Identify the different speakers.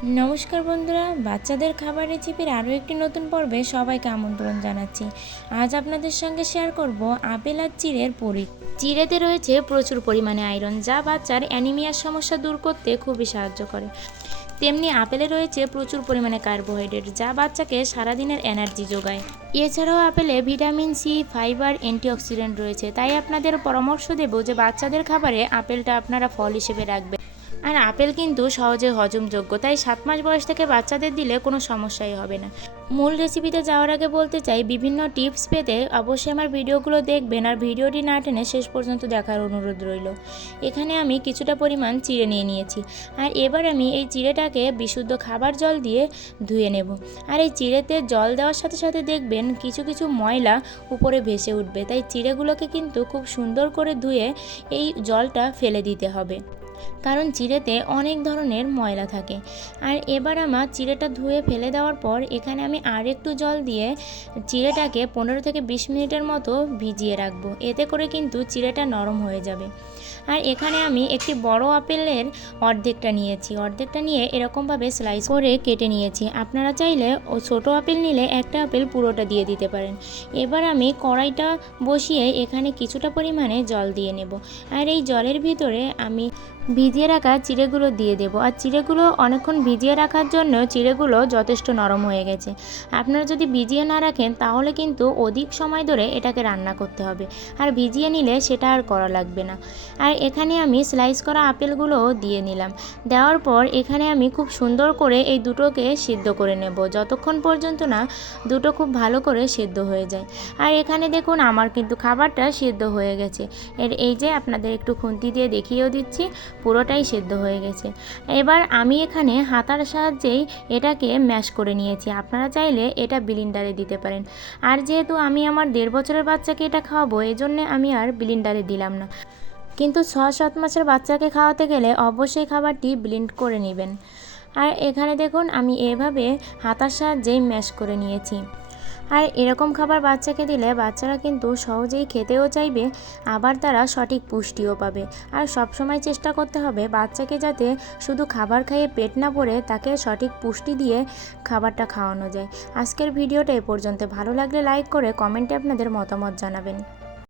Speaker 1: নমস্কার বন্ধুরা, বাচ্চাদের খাবার রেসিপির আরও একটি নতুন পর্বে সবাইকে আমন্ত্রণ জানাচ্ছি। আজ আপনাদের সঙ্গে শেয়ার করব আপেল আর চিড়ের পরি চিড়েতে রয়েছে প্রচুর পরিমাণে আয়রন যা বাচ্চার অ্যানিমিয়ার সমস্যা দূর করতে খুবই সাহায্য করে। তেমনি আপেলে রয়েছে প্রচুর পরিমাণে কার্বোহাইড্রেট যা বাচ্চাকে সারাদিনের এনার্জি যোগায়। এছাড়াও আপেলে ভিটামিন সি ফাইবার অ্যান্টিঅক্সিডেন্ট রয়েছে। তাই আপনাদের পরামর্শ দেব যে বাচ্চাদের খাবারে আপেলটা আপনারা ফল হিসেবে রাখবেন। আর আপেল কিন্তু সহজে হজমযোগ্য, তাই সাত মাস বয়স থেকে বাচ্চাদের দিলে কোনো সমস্যাই হবে না। মূল রেসিপিতে যাওয়ার আগে বলতে চাই, বিভিন্ন টিপস পেতে অবশ্যই আমার ভিডিওগুলো দেখবেন আর ভিডিওটি না টেনে শেষ পর্যন্ত দেখার অনুরোধ রইল। এখানে আমি কিছুটা পরিমাণ চিড়ে নিয়ে নিয়েছি আর এবার আমি এই চিড়েটাকে বিশুদ্ধ খাবার জল দিয়ে ধুয়ে নেব। আর এই চিড়েতে জল দেওয়ার সাথে সাথে দেখবেন কিছু কিছু ময়লা উপরে ভেসে উঠবে, তাই চিড়েগুলোকে কিন্তু খুব সুন্দর করে ধুয়ে এই জলটা ফেলে দিতে হবে। কারণ চিড়েতে অনেক ধরনের ময়লা থাকে। আর এবার আমার চিড়েটা ধুয়ে ফেলে দেওয়ার পর এখানে আমি আর একটু জল দিয়ে চিড়েটাকে পনেরো থেকে বিশ মিনিটের মতো ভিজিয়ে রাখব। এতে করে কিন্তু চিড়েটা নরম হয়ে যাবে। আর এখানে আমি একটি বড় আপেলের অর্ধেকটা নিয়েছি। অর্ধেকটা নিয়ে এরকমভাবে স্লাইস করে কেটে নিয়েছি। আপনারা চাইলে ও ছোটো আপেল নিলে একটা আপেল পুরোটা দিয়ে দিতে পারেন। এবার আমি কড়াইটা বসিয়ে এখানে কিছুটা পরিমাণে জল দিয়ে নেব। আর এই জলের ভিতরে আমি ভিজিয়ে রাখা চিড়েগুলো দিয়ে দেবো। আর চিড়েগুলো অনেকক্ষণ ভিজিয়ে রাখার জন্য চিড়েগুলো যথেষ্ট নরম হয়ে গেছে। আপনারা যদি ভিজিয়ে না রাখেন, তাহলে কিন্তু অধিক সময় ধরে এটাকে রান্না করতে হবে। আর ভিজিয়ে নিলে সেটা আর করা লাগবে না। আর এখানে আমি স্লাইস করা আপেলগুলোও দিয়ে নিলাম। দেওয়ার পর এখানে আমি খুব সুন্দর করে এই দুটোকে সিদ্ধ করে নেব। যতক্ষণ পর্যন্ত না দুটো খুব ভালো করে সিদ্ধ হয়ে যায়। আর এখানে দেখুন আমার কিন্তু খাবারটা সিদ্ধ হয়ে গেছে। এর এই যে আপনাদের একটু খুন্তি দিয়ে দেখিয়েও দিচ্ছি। পুরোটাই সেদ্ধ হয়ে গেছে। এবার আমি এখানে হাতার সাহায্যেই এটাকে ম্যাশ করে নিয়েছি। আপনারা চাইলে এটা বিলিন্ডারে দিতে পারেন। আর যেহেতু আমি আমার দেড় বছরের বাচ্চাকে এটা খাওয়াবো এই জন্যে আমি আর বিলিন্ডারে দিলাম না। কিন্তু ছ সাত মাসের বাচ্চাকে খাওয়াতে গেলে অবশ্যই খাবারটি ব্লিন্ড করে নেবেন। আর এখানে দেখুন, আমি এভাবে হাতার সাহায্যেই ম্যাশ করে নিয়েছি। আর এরকম খাবার বাচ্চাকে দিলে বাচ্চারা কিন্তু সহজেই খেতেও চাইবে, আবার তারা সঠিক পুষ্টিও পাবে। আর সবসময় চেষ্টা করতে হবে বাচ্চাকে যাতে শুধু খাবার খাইয়ে পেট না পড়ে তাকে সঠিক পুষ্টি দিয়ে খাবারটা খাওয়ানো যায়। আজকের ভিডিওটা এ পর্যন্ত। ভালো লাগলে লাইক করে কমেন্টে আপনাদের মতামত জানাবেন।